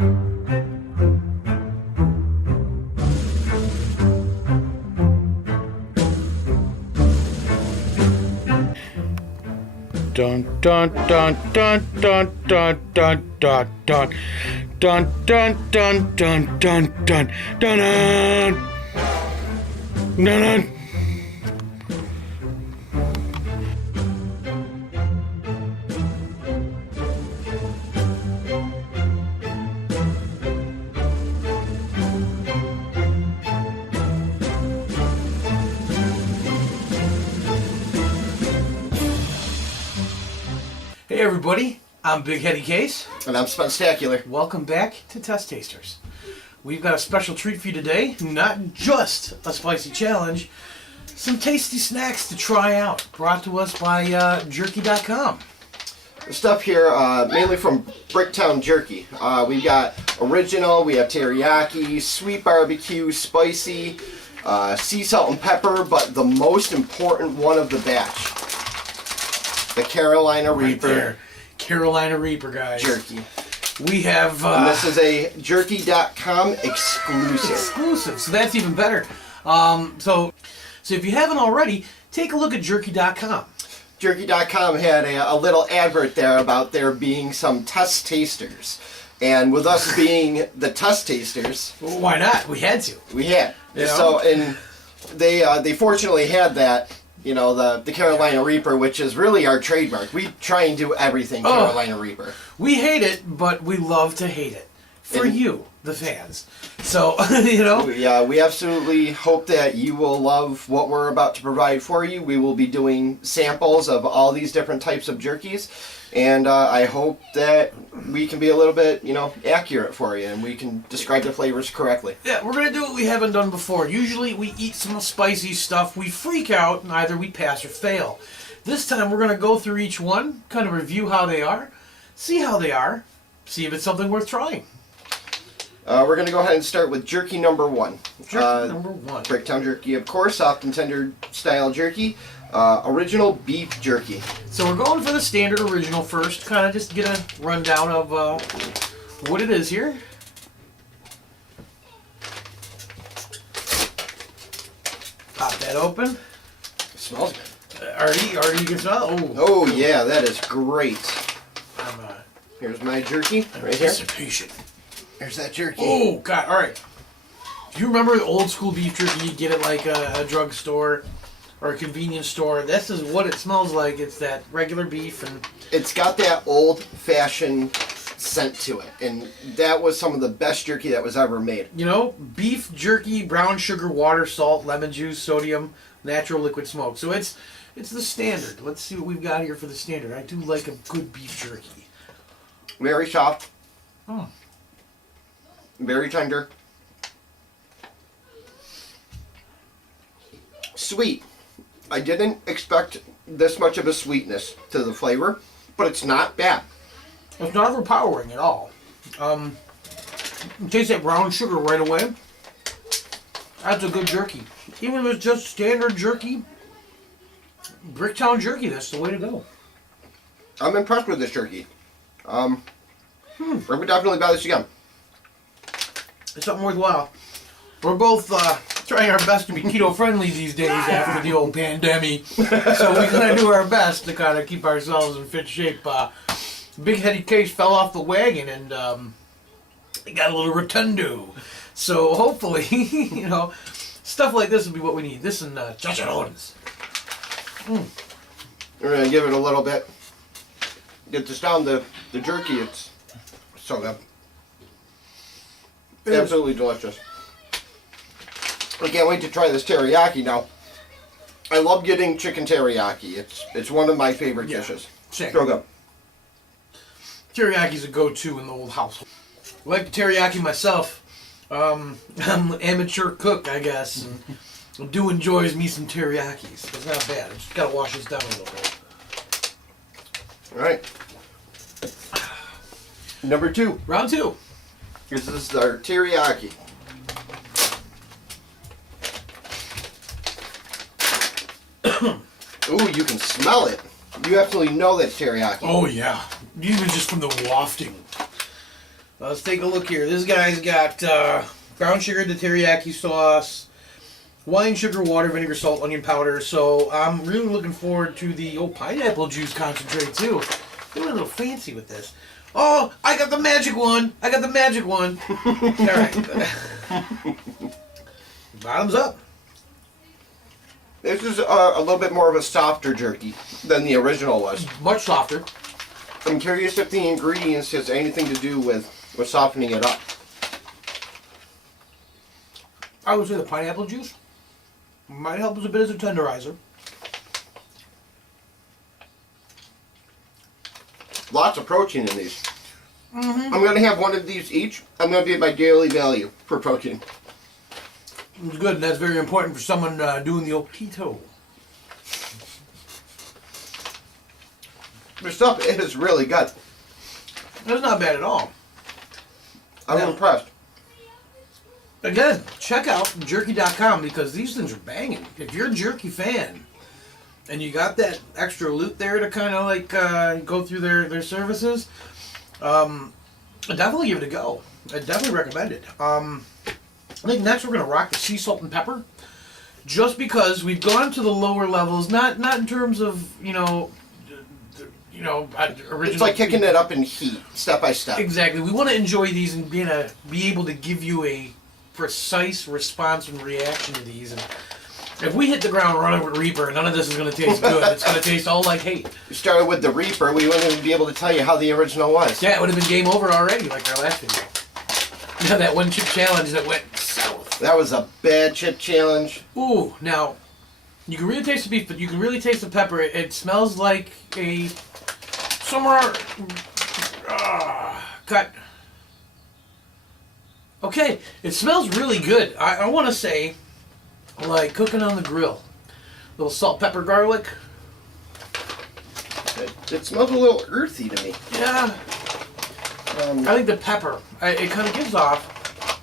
Dun dun dun dun dun dun dun dun dun dun dun dun dun dun dun dun dun. Hey everybody, I'm Big Heddykase. And I'm Spectacular. Welcome back to Test Tasters. We've got a special treat for you today. Not just a spicy challenge, some tasty snacks to try out. Brought to us by Jerky.com. The stuff here, mainly from Bricktown Jerky. We've got original, we have teriyaki, sweet barbecue, spicy, sea salt and pepper, but the most important one of the batch, the Carolina Reaper. Right there. Carolina Reaper, guys. Jerky. We have... and this is a Jerky.com exclusive. Exclusive, so that's even better. So if you haven't already, take a look at Jerky.com. Jerky.com had a little advert there about there being some test tasters. And with us being the test tasters... Well, why not? We had to. We had. You know? So, and they fortunately had that, you know, the Carolina Reaper, which is really our trademark. We try and do everything Carolina Reaper. We hate it, but we love to hate it. For you, the fans. So, you know. Yeah, we absolutely hope that you will love what we're about to provide for you. We will be doing samples of all these different types of jerkies. And I hope that we can be a little bit, you know, accurate for you and we can describe the flavors correctly. Yeah, we're going to do what we haven't done before. Usually we eat some spicy stuff, we freak out, and either we pass or fail. This time we're going to go through each one, kind of review how they are, see how they are, see if it's something worth trying. We're going to go ahead and start with jerky number one. Jerky number one. Bricktown Jerky, of course, soft and tender style jerky. Original beef jerky. So we're going for the standard original first, kind of just get a rundown of what it is here. Pop that open. It smells good. Already you can smell it? Oh yeah, that is great. I'm Here's my jerky right here. anticipation. There's that jerky. Oh God! All right. Do you remember the old school beef jerky? You get it like a drugstore or a convenience store. This is what it smells like. It's that regular beef, and It's got that old-fashioned scent to it, and that was some of the best jerky that was ever made. you know, beef jerky, brown sugar, water, salt, lemon juice, sodium, natural liquid smoke. So it's the standard. Let's see what we've got here for the standard. I do like a good beef jerky. Very soft. Oh. Very tender. Sweet. I didn't expect this much of a sweetness to the flavor, but it's not bad. It's not overpowering at all. You taste that brown sugar right away. That's a good jerky. Even if it's just standard jerky, Bricktown Jerky, that's the way to go. I'm impressed with this jerky. I would definitely buy this again. It's something worthwhile. We're both trying our best to be keto friendly these days after the old pandemic. So we're going to do our best to kind of keep ourselves in fit shape. Big Heddykase fell off the wagon and it got a little rotundo. So hopefully, you know, stuff like this will be what we need. This and chicharrones. We're going to give it a little bit. Get this down the jerky. It's so good. Absolutely delicious. I can't wait to try this teriyaki now. I love getting chicken teriyaki. It's one of my favorite dishes. Same. So good. Teriyaki's a go-to in the old household. I like the teriyaki myself. I'm an amateur cook, I guess. And I do enjoys me some teriyakis. It's not bad. I just gotta wash this down a little bit. All right. Number two. Round two. This is our teriyaki. Ooh, you can smell it. You absolutely know that's teriyaki. Oh yeah, even just from the wafting. Let's take a look here. This guy's got brown sugar, the teriyaki sauce, wine, sugar, water, vinegar, salt, onion powder. So I'm really looking forward to the pineapple juice concentrate too. Doing a little fancy with this. Oh, I got the magic one. I got the magic one. All right. Bottoms up. This is a little bit more of a softer jerky than the original was. Much softer. I'm curious if the ingredients has anything to do with softening it up. I would say the pineapple juice might help us a bit as a tenderizer. Lots of protein in these. I'm going to have one of these each. I'm going to be at my daily value for protein. It's good, and that's very important for someone doing the old keto. The stuff is really good. That's not bad at all. I'm Yeah. impressed. Again, check out jerky.com because these things are banging. If you're a jerky fan and you got that extra loot there to kind of like go through their services, I'd definitely give it a go. I definitely recommend it. I think next we're going to rock the sea salt and pepper, just because we've gone to the lower levels, not in terms of original. It's like kicking it up in heat, step by step. Exactly. We want to enjoy these and be able to give you a precise response and reaction to these. And if we hit the ground running with Reaper, none of this is going to taste good. It's going to taste all like hate. We started with the Reaper. We wouldn't even be able to tell you how the original was. Yeah, it would have been game over already, like our last video. You know, that one chip challenge that went south. That was a bad chip challenge. Ooh, now, you can really taste the beef, but you can really taste the pepper. It smells like a somewhere cut. Okay, it smells really good. I want to say, like cooking on the grill. Little salt, pepper, garlic. It smells a little earthy to me. Yeah. I think the pepper, it kind of gives off,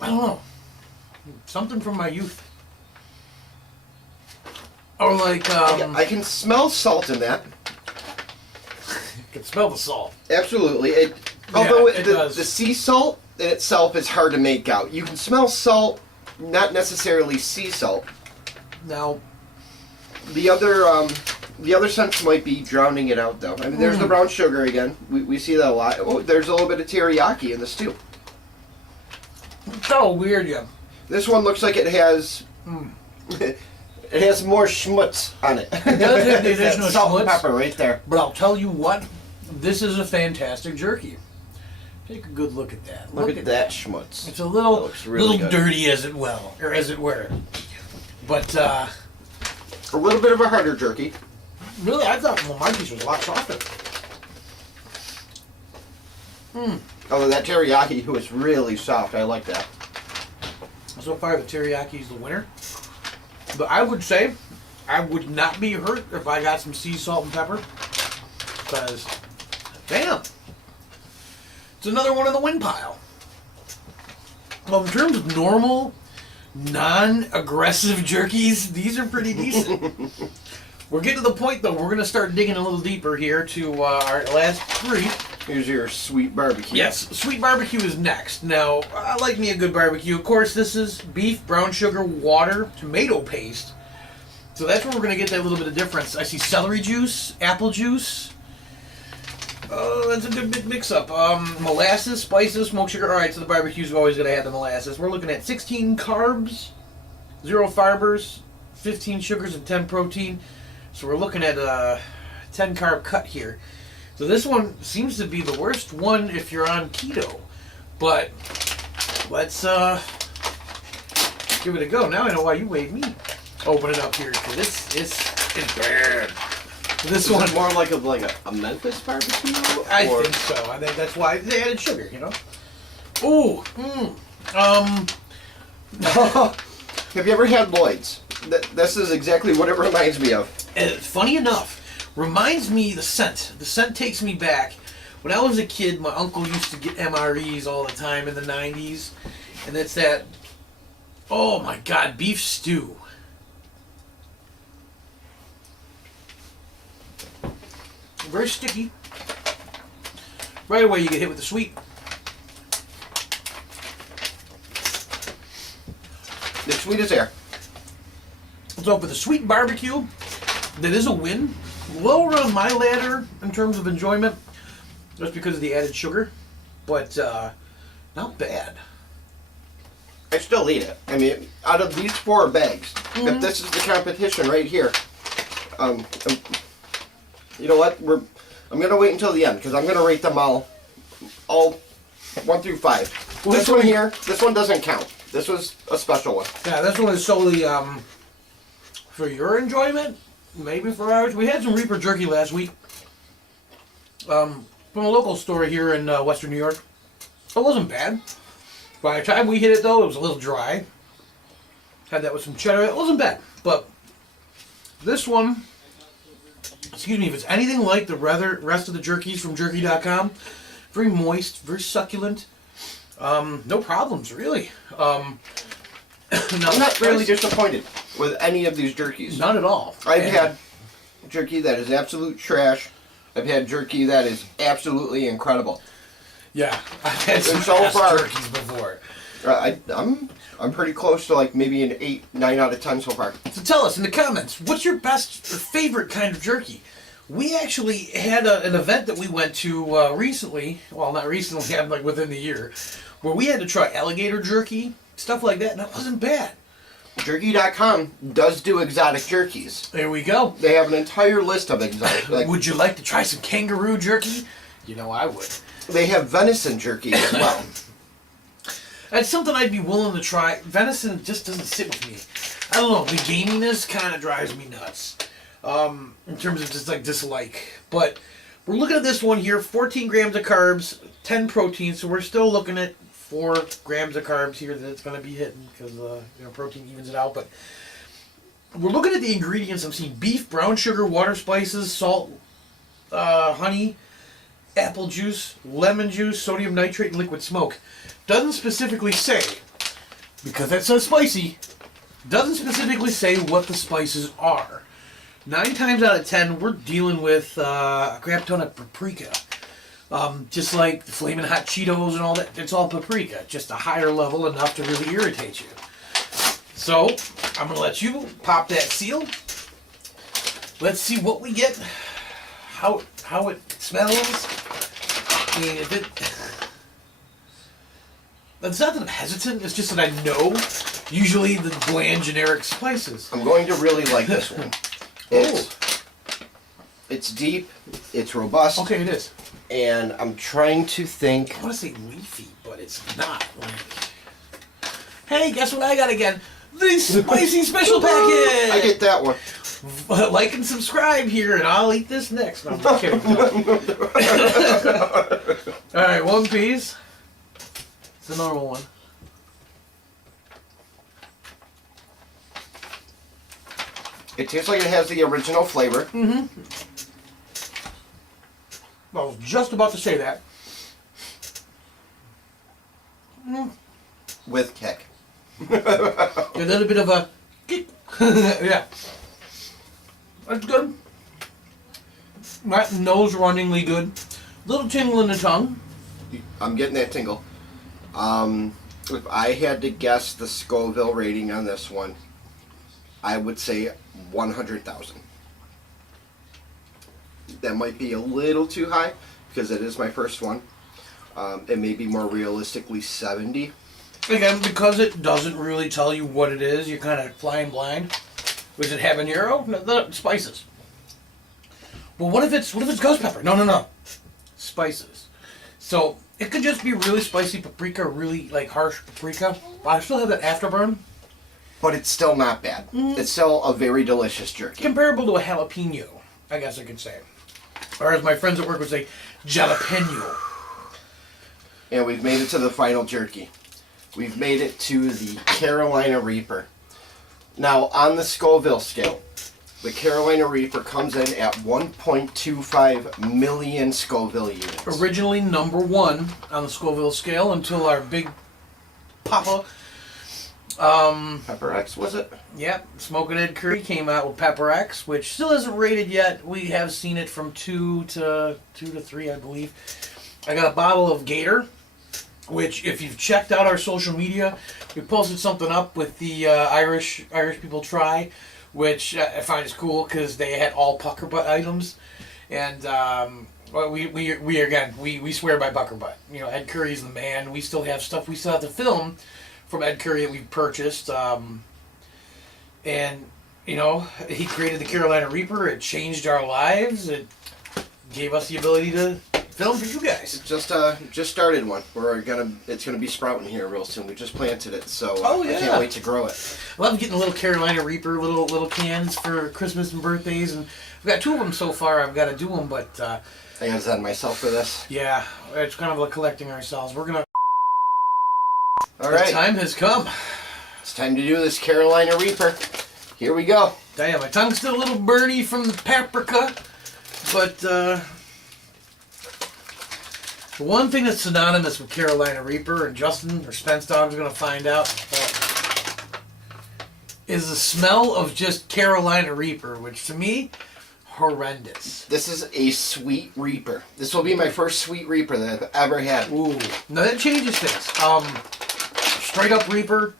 I don't know, something from my youth. Or like, I can smell salt in that. you can smell the salt. Absolutely. Although it does. The sea salt in itself is hard to make out. You can smell salt, not necessarily sea salt. Now, The other sense might be drowning it out, though. I mean, there's the brown sugar again. We see that a lot. Oh, there's a little bit of teriyaki in this too. it's so weird, yeah. This one looks like it has it has more schmutz on it. It does have the It's that additional salt and schmutz. pepper right there. But I'll tell you what, this is a fantastic jerky. Take a good look at that. Look at that schmutz. It's a little, That looks really little good. dirty as it were. But A little bit of a harder jerky. really, I thought my piece was a lot softer. Although that teriyaki was really soft. I like that. So far, the teriyaki is the winner. But I would say I would not be hurt if I got some sea salt and pepper. Because, damn. It's another one in the win pile. Well, in terms of normal, non-aggressive jerkies, these are pretty decent. We're getting to the point, though, we're going to start digging a little deeper here to our last three. Here's your sweet barbecue. Yes, sweet barbecue is next. Now, I like me a good barbecue. Of course, this is beef, brown sugar, water, tomato paste. So that's where we're going to get that little bit of difference. I see celery juice, apple juice. Oh, that's a good big mix-up. Molasses, spices, smoked sugar. All right, so the barbecue's always going to have the molasses. We're looking at 16 carbs, 0 fibers, 15 sugars, and 10 protein. So we're looking at a 10 carb cut here. So this one seems to be the worst one if you're on keto. But let's give it a go. Now I know why you made me open it up here, because it's bad. This Is one, it more like a Memphis barbecue? I or- think so. I think that's why they added sugar, you know? Ooh, Have you ever had Lloyd's? This is exactly what it reminds me of. funny enough, reminds me the scent. The scent takes me back. When I was a kid, my uncle used to get MREs all the time in the 90s. And it's that, oh my God, beef stew. Very sticky. right away you get hit with the sweet. The sweet is there. So for the sweet barbecue, that is a win. Lower on my ladder in terms of enjoyment, just because of the added sugar, but not bad. I still eat it. I mean, out of these 4 bags, if this is the competition right here, you know what? I'm gonna wait until the end because I'm gonna rate them all 1 through 5. Well, this one here, this one doesn't count. This was a special one. Yeah, this one is solely for your enjoyment, maybe for ours. We had some Reaper jerky last week from a local store here in Western New York. It wasn't bad. By the time we hit it, though, it was a little dry. Had that with some cheddar. It wasn't bad. But this one, excuse me, if it's anything like the rest of the jerkies from Jerky.com, very moist, very succulent. No problems, really. I'm not really disappointed with any of these jerkies. Not at all. I've had jerky that is absolute trash. I've had jerky that is absolutely incredible. Yeah, I've had some so far, jerkies before. I'm pretty close to like maybe an 8, 9 out of 10 so far. So tell us in the comments, what's your best or favorite kind of jerky? We actually had an event that we went to recently. Well, not recently, like within the year, where we had to try alligator jerky, stuff like that, and that wasn't bad. Jerky.com does do exotic jerkies. There we go. They have an entire list of exotic. Would you like to try some kangaroo jerky? You know I would. They have venison jerky as well. That's something I'd be willing to try. Venison just doesn't sit with me. I don't know. The gaminess kind of drives me nuts. In terms of just like dislike. But we're looking at this one here. 14 grams of carbs, 10 protein. So we're still looking at 4 grams of carbs here that it's going to be hitting because protein evens it out. But we're looking at the ingredients. I'm seeing beef, brown sugar, water, spices, salt, honey, apple juice, lemon juice, sodium nitrate, and liquid smoke. Doesn't specifically say, because that says spicy, doesn't specifically say what the spices are. 9 times out of 10, we're dealing with a crap ton of paprika. Just like the Flamin' Hot Cheetos and all that, it's all paprika. Just a higher level, enough to really irritate you. So, I'm going to let you pop that seal. Let's see what we get, how it smells. I mean, if it... It's not that I'm hesitant, it's just that I know usually the bland generic spices. I'm going to really like this one. It's deep, it's robust. Okay, it is. And I'm trying to think. I want to say leafy, but it's not. Hey, guess what I got again? The spicy special package! I get that one. Like and subscribe here, and I'll eat this next. No, I'm just kidding. Alright, 1 piece. It's a normal one. It tastes like it has the original flavor. Mm-hmm. I was just about to say that. With kick. A little bit of a kick. Yeah. That's good. That nose runningly good. Little tingle in the tongue. I'm getting that tingle. If I had to guess the Scoville rating on this one, I would say 100,000. That might be a little too high because it is my first one. It may be more realistically 70. Again, because it doesn't really tell you what it is, you're kind of flying blind. Was it habanero? No, spices. Well, what if it's ghost pepper? No. Spices. So it could just be really spicy paprika, really like harsh paprika. But I still have that afterburn. But it's still not bad. It's still a very delicious jerky. Comparable to a jalapeno, I guess I could say. Or as my friends at work would say, jalapeno. And we've made it to the final jerky. We've made it to the Carolina Reaper. Now, on the Scoville scale, the Carolina Reaper comes in at 1.25 million Scoville units. Originally number 1 on the Scoville scale until our big papa... Pepper X, was it? Yep, Smokin' Ed Curry came out with Pepper X, which still isn't rated yet. We have seen it from 2 to 3, I believe. I got a bottle of Gator, which if you've checked out our social media, we posted something up with the Irish people try, which I find is cool because they had all pucker butt items, and well, we swear by pucker butt. You know, Ed Curry's the man. We still have stuff we still have to film from Ed Curry that we've purchased, and you know, he created the Carolina Reaper. It changed our lives. It gave us the ability to film for you guys. Just started one. It's gonna be sprouting here real soon. We just planted it, so I can't wait to grow it. I love getting a little Carolina Reaper, little cans for Christmas and birthdays, and I've got 2 of them so far. I've got to do them, but I gotta send myself for this. yeah, it's kind of like collecting ourselves. We're gonna. All right, the time has come. It's time to do this Carolina Reaper. Here we go. Damn, my tongue's still a little burny from the paprika, but the one thing that's synonymous with Carolina Reaper, and Justin or Spence Dog's gonna find out, is the smell of just Carolina Reaper, which to me, horrendous. This is a sweet Reaper. This will be my first sweet Reaper that I've ever had. Ooh, now that changes things. Straight up Reaper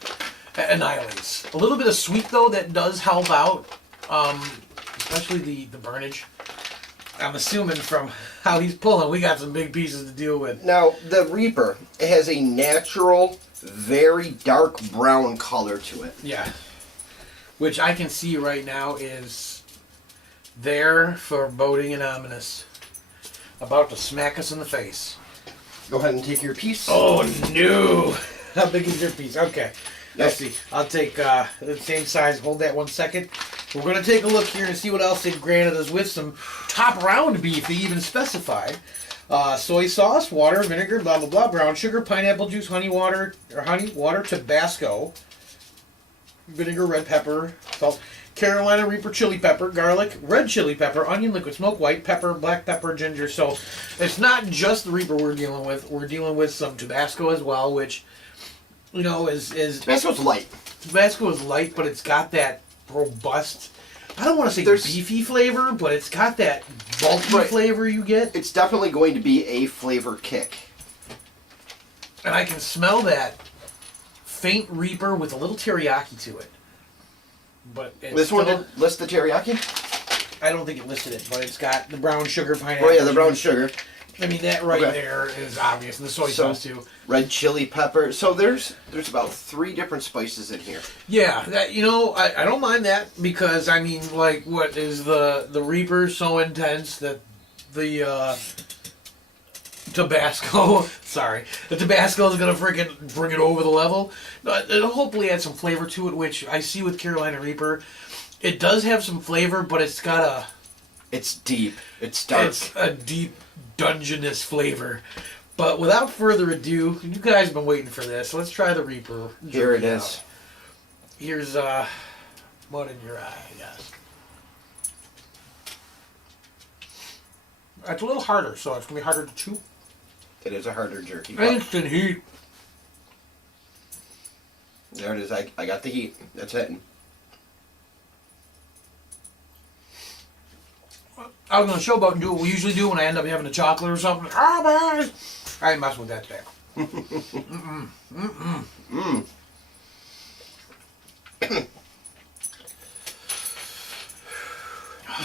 annihilates. A little bit of sweet though that does help out, especially the burnage. I'm assuming from how he's pulling, we got some big pieces to deal with. Now, the Reaper has a natural, very dark brown color to it. Yeah. Which I can see right now is there, foreboding and ominous. About to smack us in the face. Go ahead and take your piece. Oh no! How big is your piece? Okay. Let's Yes. see. I'll take the same size. Hold that 1 second. We're going to take a look here and see what else they've granted us with some top round beef. They even specified soy sauce, water, vinegar, blah blah blah, brown sugar, pineapple juice, honey water, Tabasco, vinegar, red pepper, salt, Carolina Reaper chili pepper, garlic, red chili pepper, onion, liquid smoke, white pepper, black pepper, ginger. So it's not just the Reaper we're dealing with. We're dealing with some Tabasco as well, which, you know, is Tabasco's light. Tabasco is light, but it's got that robust, I don't want to say beefy flavor, but it's got that bulky flavor you get. It's definitely going to be a flavor kick. And I can smell that faint Reaper with a little teriyaki to it. But it's This one didn't list the teriyaki? I don't think it listed it, but it's got the brown sugar, pineapple. Oh yeah, the brown sugar. I mean, that right there is obvious. And the soy sauce too. Red chili pepper. So there's about 3 different spices in here. Yeah, that, you know, I don't mind that because I mean, like, what is the Reaper so intense that the Tabasco, sorry, the Tabasco is gonna freaking bring it over the level. It'll hopefully add some flavor to it, which I see with Carolina Reaper. It does have some flavor, but it's got a. It's deep. It's dark. It's a deep, dungeness flavor. But without further ado, you guys have been waiting for this. Let's try the Reaper. Here it is. Here's mud in your eye, I guess. It's a little harder, so it's gonna be harder to chew. It is a harder jerky. Instant heat. There it is. I got the heat. That's hitting. I was gonna show about and do what we usually do when I end up having a chocolate or something. Ah, man! I ain't messing with that today.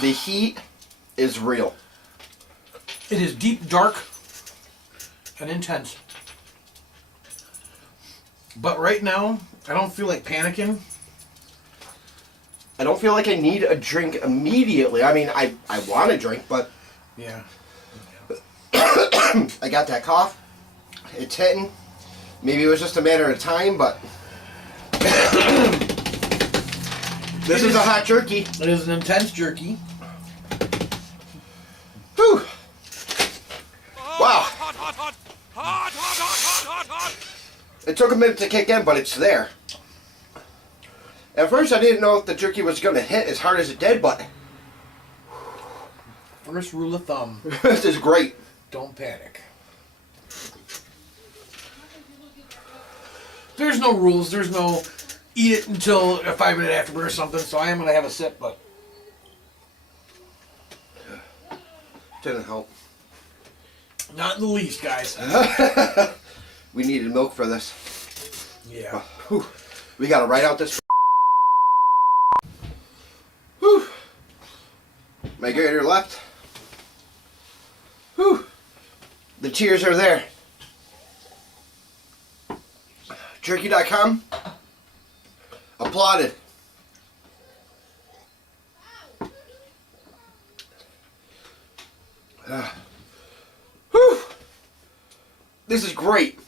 The heat is real. It is deep, dark, and intense. But right now, I don't feel like panicking. I don't feel like I need a drink immediately. I mean, I want a drink, but Yeah. I got that cough. It's hitting. Maybe it was just a matter of time, but this is a hot jerky. It is an intense jerky. Whew. Wow. It took a minute to kick in, but it's there. At first, I didn't know if the jerky was going to hit as hard as it did, but First rule of thumb, this is great. don't panic. There's no rules, there's no eat it until a 5-minute afterburn or something, so I am going to have a sip, but Didn't help. Not in the least, guys. We needed milk for this. Yeah. Whew. We gotta write out this. Whew. My grader left. Whew. The tears are there. Jerky.com. Applauded. Whew. This is great.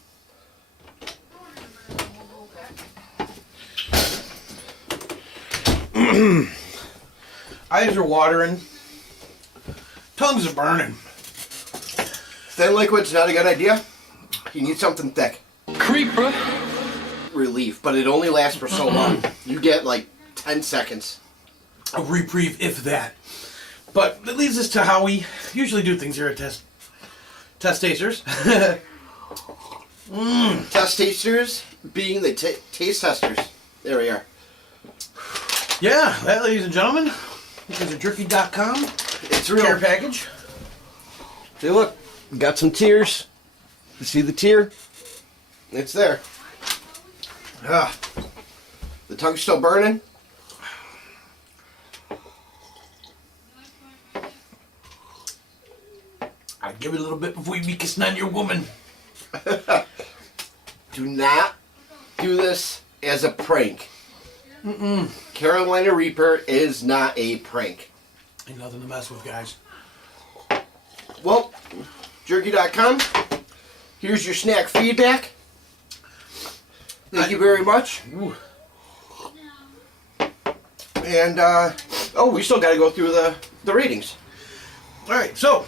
Eyes are watering. Tongues are burning. Thin liquid's not a good idea. You need something thick. Creeper. Relief, but it only lasts for so long. You get like 10 seconds. A reprieve, if that. But that leads us to how we usually do things here at Test Tasters. Test tasters being the taste testers. There we are. Yeah, that, ladies and gentlemen, is a Jerky.com It's real. care package. See, look, got some tears. You see the tear? It's there. Ah, the tongue's still burning. I'd give it a little bit before you be kissing on your woman. Do not do this as a prank. Carolina Reaper is not a prank. Ain't nothing to mess with, guys. Well, Jerky.com, here's your snack feedback. Thank you very much. Ooh. And, oh, we still got to go through the ratings. All right, so,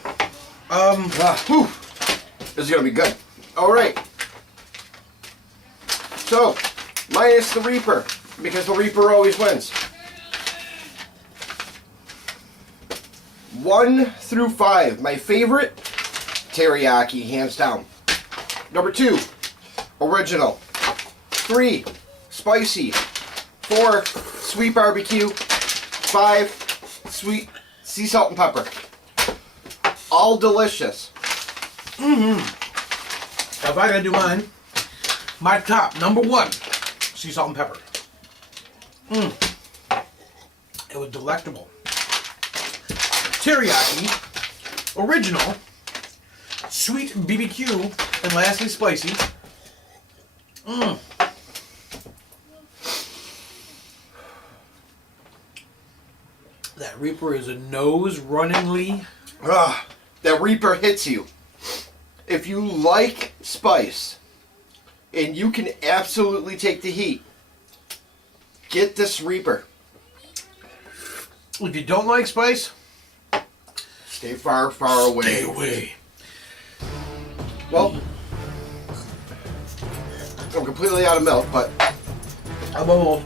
Whew. This is going to be good. All right. So, minus the Reaper, because the Reaper always wins. 1 through 5. My favorite, teriyaki, hands down. Number 2, original. 3, spicy. 4, sweet barbecue. 5, sweet sea salt and pepper. All delicious. if I gotta do mine, my top, number 1, sea salt and pepper. It was delectable. Teriyaki, original, sweet BBQ, and lastly spicy. That Reaper is a nose-runningly. That Reaper hits you. If you like spice, and you can absolutely take the heat, get this Reaper. If you don't like spice, Stay far, far away. stay away. Well, I'm completely out of milk, but I'm almost.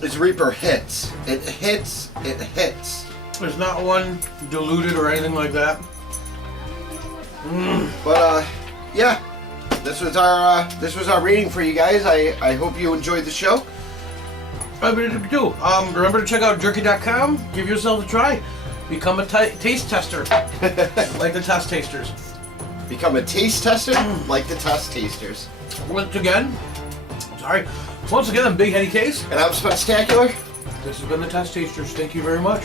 this Reaper hits. It hits. It hits. There's not one diluted or anything like that. But yeah, this was our rating for you guys. I hope you enjoyed the show. I mean, do. Remember to check out Jerky.com. Give yourself a try. Become a taste tester, like the test tasters. Become a taste tester like the test tasters. Once again, I'm Big Heddykase. And I'm Spectacular. This has been the Test Tasters. Thank you very much.